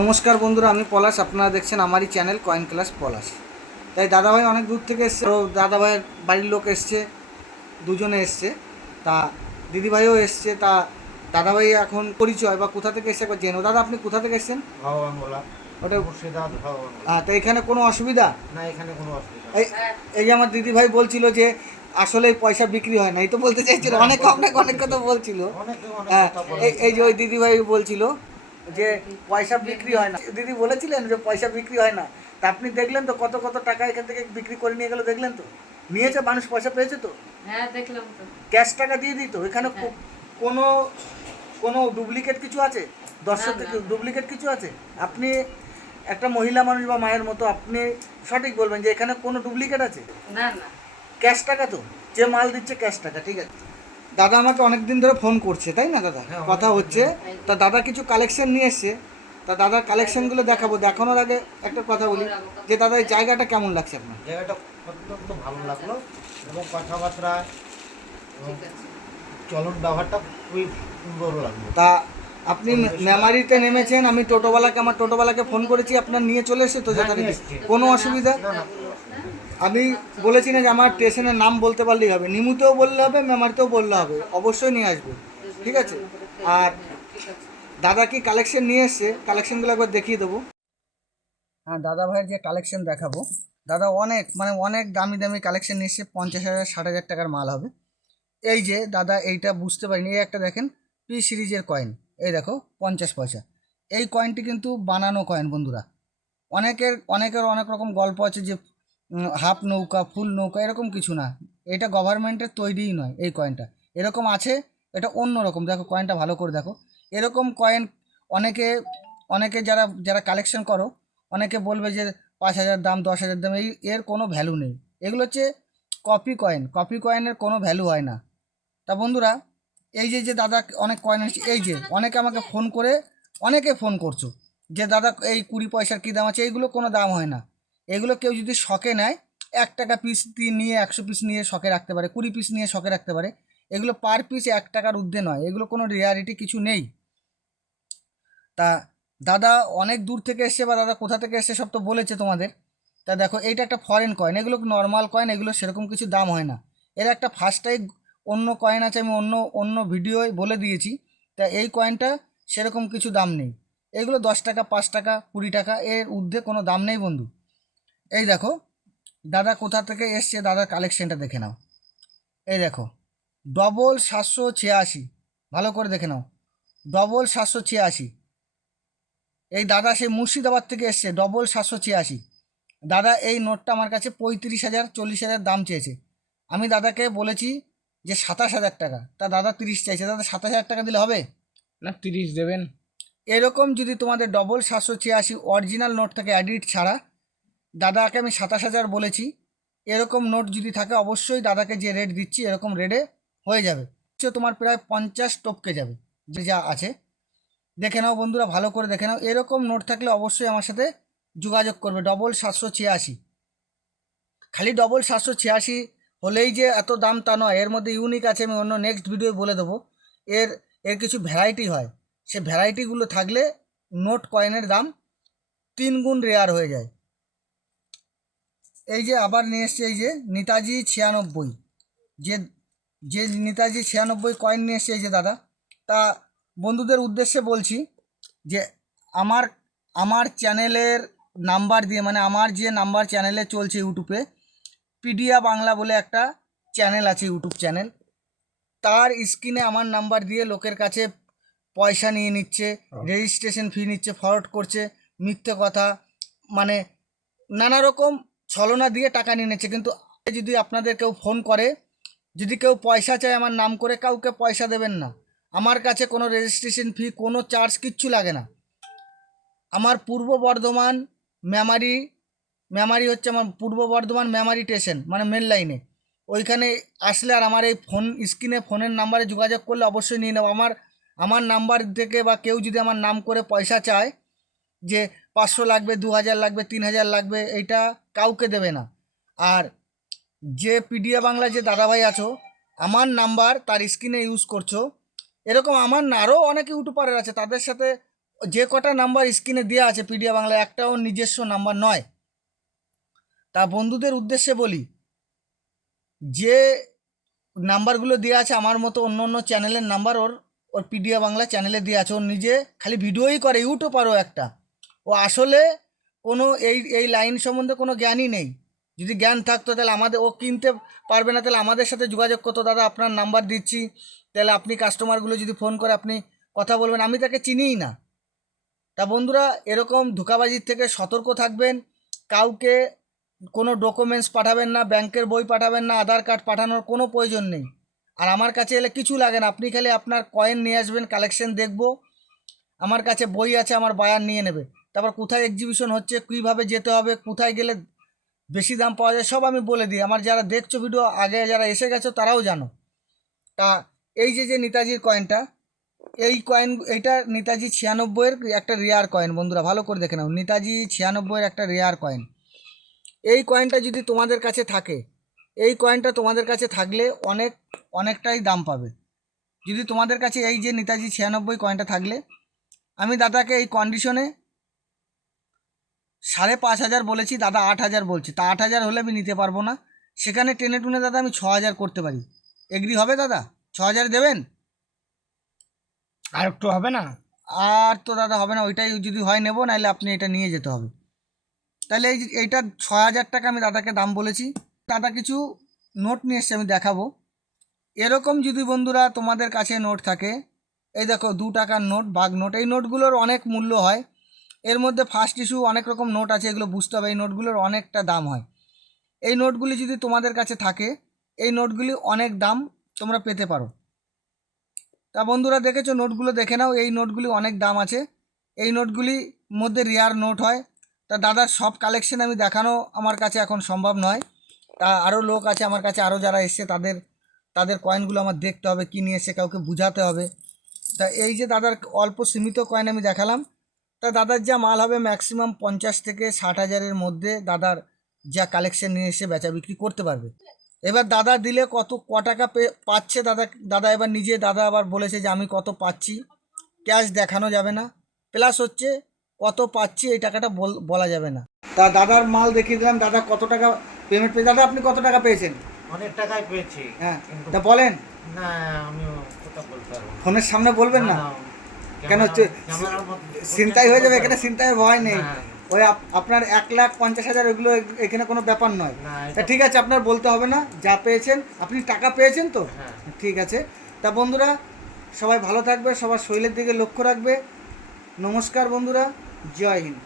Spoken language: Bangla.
নমস্কার বন্ধুরা, আমি পলাশ। আপনারা দেখছেন আমারই চ্যানেল কয়েন ক্লাস পলাশ। তাই দাদাভাই অনেক দূর থেকে এসছে, ও দাদাভাইয়ের বাড়ির লোক এসছে, দুজনে এসছে। তা দিদিভাইও এসছে। তা দাদাভাই এখন পরিচয় বা কোথা থেকে এসছে একবার জেনো। দাদা, আপনি কোথা থেকে এসছেন? ভাবাবাংলা, ওটা মুর্শিদাবাদ ভাবাবাংলা। তো এখানে কোনো অসুবিধা? না, এখানে কোনো অসুবিধা এই নেই। এই যে আমার দিদিভাই বলছিল যে আসলে পয়সা বিক্রি হয় না, এই তো বলতে চাইছিল, হ্যাঁ, অনেক বলতে আপনাকে অনেক কথা চাইছিল। বলছিল। অনেকে অনেক হ্যাঁ, কথা এই বলেছিল। যে ওই দিদিভাই বলছিল যে পয়সা বিক্রি হয় না। দিদি বলেছিলেন যে পয়সা বিক্রি হয় না। তা আপনি দেখলেন তো কত কত টাকা এখান থেকে বিক্রি করে নিয়ে গেল, দেখলেন তো? নিয়েছে, মানুষ পয়সা পেয়েছে তো। হ্যাঁ, দেখলাম তো। ক্যাশ টাকা দিয়ে দিত এখানে। হ্যাঁ। কোনো কোনো ডুপ্লিকেট কিছু আছে? দর্শক না, থেকে না, না। ডুপ্লিকেট কিছু আছে? আপনি একটা মহিলা মানুষ বা মায়ের মতো আপনি সঠিক বলবেন যে এখানে কোনো ডুপ্লিকেট আছে? না, না। ক্যাশ টাকা তো, যে মাল দিচ্ছে ক্যাশ টাকা। ঠিক আছে। দাদা আমাকে অনেক দিন ধরে ফোন করছে, তাই না দাদা? হ্যাঁ, কথা অনেক হচ্ছে। দিন। তা দাদা কিছু কালেকশন নিয়ে এসছে। তা দাদার কালেকশনগুলো দেখাবো। দেখানোর আগে একটা কথা বলি যে দাদা, এই জায়গাটা কেমন লাগছে আপনার? জায়গাটা অত্যন্ত ভালো লাগলো এবং কথাবার্তা এবং ঠিক আছে। চলন ব্যবহারটা খুবই সুন্দর লাগলো। তা আপনি মেমারিতে নেমেছেন, আমি আমার টোটোওয়ালাকে ফোন করেছি, আপনার নিয়ে চলে এসে তো হ্যাঁ, নিয়ে যথারীতি এসছি। কোনো অসুবিধা? না, না, আমি বলেছি না যে আমার স্টেশনের নাম বলতে পারলেই হবে, নিমুতেও বললে হবে, মেমারিতেও বললে হবে, অবশ্যই নিয়ে আসবে। ঠিক আছে। আর ঠিক আছে। দাদা কি কালেকশন নিয়ে এসছে, কালেকশনগুলো একবার দেখিয়ে দেবো। হ্যাঁ, দাদা ভাইয়ের যে কালেকশন দেখাবো, দাদা অনেক অনেক দামি দামি কালেকশন নিয়ে এসছে। 50,000 60,000 টাকার মাল হবে। এই যে দাদা, এইটা বুঝতে পারিনি, এই একটা দেখেন, পি সিরিজের কয়েন। এই দেখো, 50 পয়সা। এই কয়েনটি কিন্তু বানানো কয়েন বন্ধুরা। অনেকের অনেক রকম গল্প আছে যে হাফ নৌকা, ফুল নৌকা, এরকম কিছু না। এটা গভর্নমেন্টের তৈরিই নয় এই কয়েনটা। এরকম আছে, এটা অন্য রকম। দেখো কয়েনটা ভালো করে দেখো। এরকম কয়েন অনেকে অনেকে যারা যারা কালেকশন করো, অনেকে বলবে যে 5,000 দাম, 10,000 দাম, এর কোনো ভ্যালু নেই। এগুলো হচ্ছে কপি কয়েন। কপি কয়েনের কোনো ভ্যালু হয় না। তা বন্ধুরা, এই যে যে দাদা অনেক কয়েন এসেছে, এই যে অনেকে আমাকে ফোন করে, অনেকে ফোন করছো যে দাদা এই 20 পয়সার কী দাম আছে। এইগুলো কোনো দাম হয় না। এগুলো কেউ যদি শখে নেয়, 1 টাকা পিস নিয়ে 100 পিস নিয়ে শখে রাখতে পারে, 20 পিস নিয়ে শখে রাখতে পারে। এগুলো পার পিস 1 টাকার ঊর্ধ্বে নয়, এগুলো কোনো রিয়ারিটি কিছু নেই। তা দাদা অনেক দূর থেকে এসছে বা দাদা কোথা থেকে এসছে সব তো বলেছে তোমাদের। তা দেখো, এইটা একটা ফরেন কয়েন, এগুলো নর্মাল কয়েন, এগুলো সেরকম কিছু দাম হয় না। এর একটা ফার্স্টটাই অন্য কয়েন আছে, আমি অন্য অন্য ভিডিওয় বলে দিয়েছি। তা এই কয়েনটা সেরকম কিছু দাম নেই। এগুলো 10 টাকা, 5 টাকা, 20 টাকা, এর ঊর্ধ্বে কোনো দাম নেই বন্ধু। এই দেখো দাদা কোথা থেকে এসছে, দাদার কালেকশনটা দেখে নাও। এই দেখো, 786, ভালো করে দেখে নাও, 786। এই দাদা সেই মুর্শিদাবাদ থেকে এসছে, 786। দাদা এই নোটটা আমার কাছে 35,000 40,000 দাম চেয়েছে। আমি দাদাকে বলেছি যে 27,000 টাকা। তা দাদা 30 চাইছে। দাদা 27,000 টাকা দিলে হবে? না, 30 দেবেন। এরকম যদি তোমাদের 786 অরিজিনাল নোট থাকে, এডিট ছাড়া, দাদাকে আমি 27,000 বলেছি। এরকম নোট যদি থাকে, অবশ্যই দাদাকে যে রেট দিচ্ছি এরকম রেটে হয়ে যাবে। সে তোমার প্রায় 50 টপকে যাবে, যে যা আছে। দেখে নাও বন্ধুরা, ভালো করে দেখে নাও। এরকম নোট থাকলে অবশ্যই আমার সাথে যোগাযোগ করবে। 786, খালি 786 হলেই যে এত দাম তা নয়, এর মধ্যে ইউনিক আছে, আমি অন্য নেক্সট ভিডিও বলে দেবো। এর এর কিছু ভ্যারাইটি হয়, সে ভ্যারাইটিগুলো থাকলে নোট কয়েনের দাম 3 গুণ রেয়ার হয়ে যায়। এই যে আবার নিয়ে এসছে, এই যে নেতাজি 96, যে যে নেতাজি 96 কয়েন নিয়ে এসছে এই যে দাদা। তা বন্ধুদের উদ্দেশ্যে বলছি যে আমার আমার চ্যানেলের নাম্বার দিয়ে, আমার যে নাম্বার চ্যানেলে চলছে ইউটিউবে, পিডিয়া বাংলা বলে একটা চ্যানেল আছে, ইউটিউব চ্যানেল। তার স্ক্রিনে আমার নাম্বার দিয়ে লোকের কাছে পয়সা নিয়ে নিচ্ছে, রেজিস্ট্রেশন ফি নিচ্ছে, ফরওয়ার্ড করছে, মিথ্যে কথা, মানে নানা রকম ছলনা দিয়ে টাকা নিয়ে নিচ্ছে। কিন্তু যদি আপনাদের কেউ ফোন করে, যদি কেউ পয়সা চায় আমার নাম করে, কাউকে পয়সা দেবেন না। আমার কাছে কোনো রেজিস্ট্রেশন ফি, কোনো চার্জ কিচ্ছু লাগে না। আমার পূর্ব বর্ধমান মেমারি, মেমারি হচ্ছে আমার পূর্ব বর্ধমান মেমারি স্টেশন, মেন লাইনে। ওইখানে আসলে আর আমার এই ফোন স্ক্রিনে ফোনের নাম্বারে যোগাযোগ করলে অবশ্যই নিয়ে নেব। আমার নাম্বার থেকে বা কেউ যদি আমার নাম করে পয়সা চায় যে 500 লাগবে, 2,000 লাগবে, 3,000 লাগবে, এইটা কাউকে দেবে না। আর যে পিডিয়া বাংলা যে দাদাভাই আছো, আমার নাম্বার তার স্ক্রিনে ইউজ করছো, এরকম আমার না আরও অনেক ইউটিউবারের আছে, তাদের সাথে যে কটা নাম্বার স্ক্রিনে দেওয়া আছে পিডিয়া বাংলা একটাও নিজস্ব নাম্বার নয়। তা বন্ধুদের উদ্দেশ্যে বলি, যে নাম্বারগুলো দেওয়া আছে আমার মতো অন্য অন্য চ্যানেলের নাম্বার ওর ওর পিডিয়া বাংলা চ্যানেলে দেওয়া আছে। ওর নিজে খালি ভিডিওই করে, ইউটিউবারও একটা। ও আসলে কোনো এই লাইন সম্বন্ধে কোনো জ্ঞানই নেই। যদি জ্ঞান থাকতো তাহলে আমাদের, ও কিনতে পারবে না, তাহলে আমাদের সাথে যোগাযোগ করতো, দাদা আপনার নাম্বার দিচ্ছি, তাহলে আপনি কাস্টমারগুলো যদি ফোন করে আপনি কথা বলবেন। আমি তাকে চিনিই না। তা বন্ধুরা, এরকম ধোঁকাবাজির থেকে সতর্ক থাকবেন। কাউকে কোনো ডকুমেন্টস পাঠাবেন না, ব্যাংকের বই পাঠাবেন না, আধার কার্ড পাঠানোর কোনো প্রয়োজন নেই। আর আমার কাছে এলে কিছু লাগে না, আপনি খালি আপনার কয়েন নিয়ে আসবেন, কালেকশন দেখব, আমার কাছে বই আছে, আমার বায়ার নিয়ে নেবে। তারপর কোথায় এক্সিবিশন হচ্ছে, কীভাবে যেতে হবে, কোথায় গেলে বেশি দাম পাওয়া যায়, সব আমি বলে দিই। আমার যারা দেখছো ভিডিও, আগে যারা এসে গেছো তারাও জানো। তা এই যে নেতাজির কয়েনটা, এই কয়েন, এইটা নেতাজি 96-এর একটা রেয়ার কয়েন। বন্ধুরা ভালো করে দেখে নাও, নেতাজি 96-এর একটা রেয়ার কয়েন। এই কয়েনটা যদি তোমাদের কাছে থাকে, এই কয়েনটা তোমাদের কাছে থাকলে অনেকটাই দাম পাবে। যদি তোমাদের কাছে এই যে নেতাজি 96 কয়েনটা থাকলে, আমি দাদাকে এই কন্ডিশনে 5,500 বলেছি, দাদা 8,000 বলছি। তা 8,000 হলে আমি নিতে পারবো না, সেখানে টেনে টুনে দাদা আমি 6,000 করতে পারি। এগ্রি হবে দাদা? 6,000 দেবেন? আর একটু হবে না? আর তো দাদা হবে না, ওইটাই যদি হয় নেবো, নাহলে আপনি এটা নিয়ে যেতে হবে। তাহলে এইটা 6,000 টাকা আমি দাদাকে দাম বলেছি। দাদা কিছু নোট নিয়ে এসছে, আমি দেখাবো। এরকম যদি বন্ধুরা তোমাদের কাছে নোট থাকে, এই দেখো 2 টাকার নোট, বাঘ নোট, এই নোটগুলোর অনেক মূল্য হয়। এর মধ্যে ফার্স্ট ইস্যু অনেক রকম নোট আছে, এগুলো বুঝতে হবে। এই নোটগুলোর অনেকটা দাম হয়। এই নোটগুলি যদি তোমাদের কাছে থাকে, এই নোটগুলি অনেক দাম তোমরা পেতে পারো। তা বন্ধুরা দেখেছো, নোটগুলো দেখে নাও, এই নোটগুলি অনেক দাম আছে। এই নোটগুলি মধ্যে রেয়ার নোট হয়। তা দাদার সব কালেকশন আমি দেখানো আমার কাছে এখন সম্ভব নয়। তা আরও লোক আছে আমার কাছে, আরও যারা এসছে তাদের কয়েনগুলো আমার দেখতে হবে, কী নিয়ে এসে কাউকে বুঝাতে হবে। তা এই যে দাদার অল্প সীমিত কয়েন আমি দেখালাম। তা দাদার যা মাল হবে ম্যাক্সিমাম 50 থেকে 60,000-এর মধ্যে দাদার যা কালেকশন নিয়ে এসে বেচা বিক্রি করতে পারবে। এবার দাদা দিলে ক টাকা পাচ্ছে দাদা এবার নিজে দাদা আবার বলেছে যে আমি কত পাচ্ছি ক্যাশ দেখানো যাবে না, প্লাস হচ্ছে কত পাচ্ছি এই টাকাটা বলা যাবে না। তা দাদার মাল দেখিয়ে দিলাম, দাদা কত টাকা পেমেন্ট পেয়ে, দাদা আপনি কত টাকা পেয়েছেন? অনেক টাকাই পেয়েছি। হ্যাঁ, তা বলেন। না, আমি কথা বলতে পারবো না। ফোনের সামনে বলবেন না, কেন হচ্ছে ছিনতাই হয়ে যাবে। এখানে ছিনতাইয়ের ভয় নেই। ওই আপনার 1,50,000 ওইগুলো এখানে কোনো ব্যাপার নয়। তা ঠিক আছে, আপনার বলতে হবে না, যা পেয়েছেন আপনি টাকা পেয়েছেন তো, ঠিক আছে। তা বন্ধুরা সবাই ভালো থাকবে, সবার শরীরের দিকে লক্ষ্য রাখবে। নমস্কার বন্ধুরা, জয় হিন্দ।